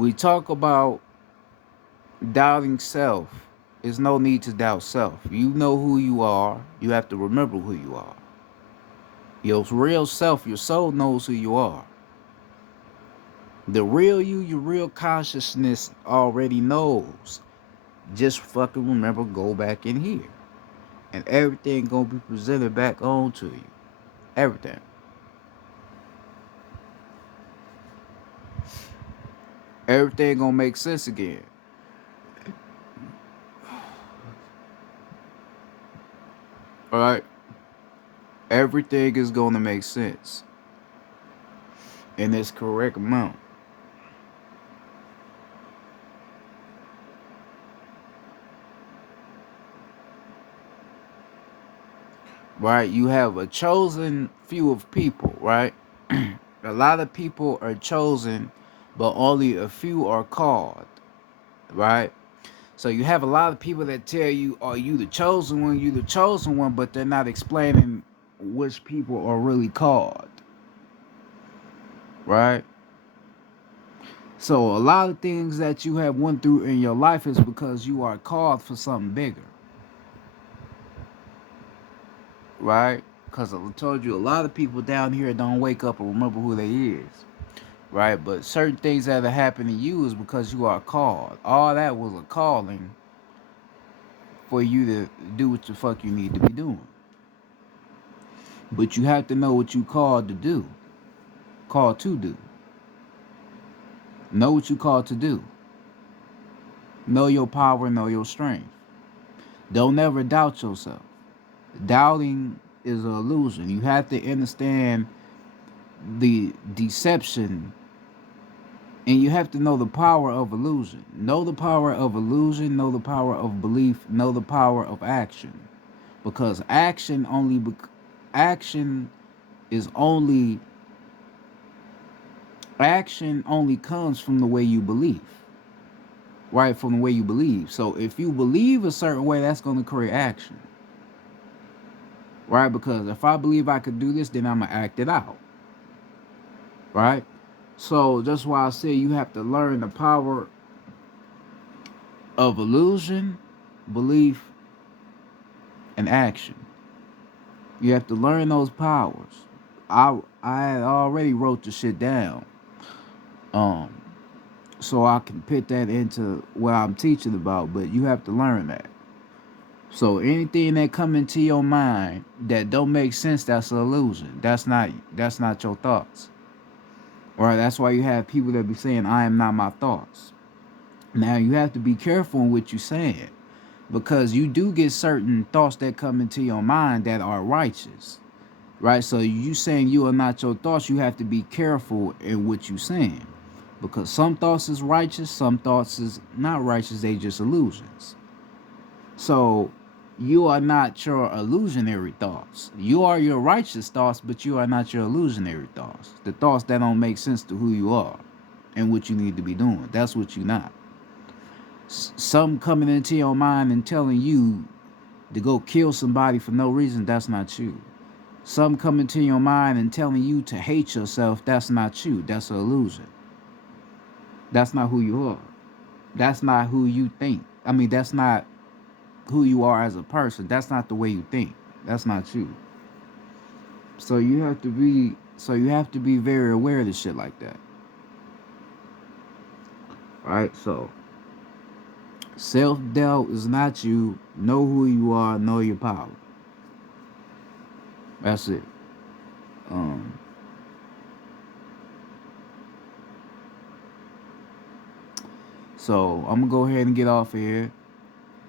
We talk about doubting self. There's no need to doubt self. You know who you are. You have to remember who you are. Your real self, your soul knows who you are. The real you, your real consciousness already knows. Just fucking remember, go back in here. And everything gonna be presented back on to you. Everything. Everything gonna make sense again. Alright? Everything is gonna make sense. In its correct amount. Right? You have a chosen few of people, right? A lot of people are chosen, but only a few are called, right? So you have a lot of people that tell you, "Are you the chosen one? You the chosen one," but they're not explaining which people are really called, right? So a lot of things that you have went through in your life is because you are called for something bigger, right? Because I told you, a lot of people down here don't wake up and remember who they is, right? But certain things that have happened to you is because you are called. All that was a calling for you to do what the fuck you need to be doing. But you have to know what you called to do. Called to do. Know what you called to do. Know your power, know your strength. Don't ever doubt yourself. Doubting is an illusion. You have to understand the deception, and you have to know the power of illusion. Know the power of illusion, know the power of belief, know the power of action. Because action is only action only comes from the way you believe. Right, from the way you believe. So if you believe a certain way, that's going to create action. Right, because if I believe I could do this, then I'm going to act it out. Right? So that's why I say you have to learn the power of illusion, belief, and action. You have to learn those powers. I had already wrote the shit down. So I can put that into what I'm teaching about, but you have to learn that. So anything that come into your mind that don't make sense, that's an illusion. That's not your thoughts. Or that's why you have people that be saying, "I am not my thoughts." Now you have to be careful in what you're saying, because you do get certain thoughts that come into your mind that are righteous. Right? So you saying you are not your thoughts, you have to be careful in what you're saying. Because some thoughts is righteous, some thoughts is not righteous, they just illusions. So you are not your illusionary thoughts. You are your righteous thoughts, but you are not your illusionary thoughts. The thoughts that don't make sense to who you are and what you need to be doing. That's what you're not. Some coming into your mind and telling you to go kill somebody for no reason, that's not you. Some coming to your mind and telling you to hate yourself, that's not you. That's an illusion. That's not who you are. That's not who you think. I mean, that's not who you are as a person. That's not the way you think. That's not you. So you have to be very aware of this shit like that. Right? So self-doubt is not you. Know who you are, know your power. That's it. Um so I'm gonna go ahead and get off of here.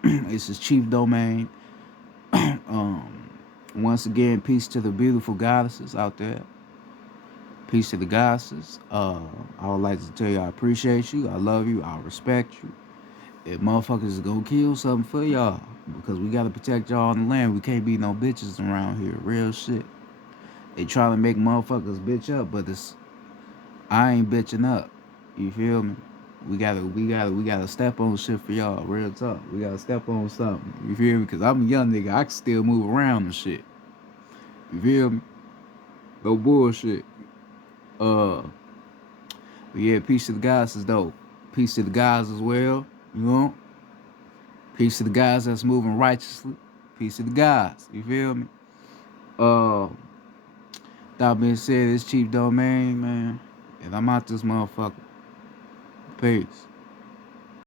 This is Chief Domain. um Once again, peace to the beautiful goddesses out there. Peace to the goddesses. I would like to tell you I appreciate you. I love you. I respect you. If motherfuckers is gonna kill something for y'all, because we gotta protect y'all on the land. We can't be no bitches around here. Real shit. They trying to make motherfuckers bitch up, but I ain't bitching up. You feel me? We gotta step on shit for y'all. Real talk. We gotta step on something. You feel me? Cause I'm a young nigga. I can still move around and shit. You feel me? No bullshit. But yeah, peace to the goddesses though. Peace to the guys as well. You know? Peace to the guys that's moving righteously. Peace to the guys. You feel me? Uh, that being said, it's Chief Domain, man. And I'm out this motherfucker. Peace.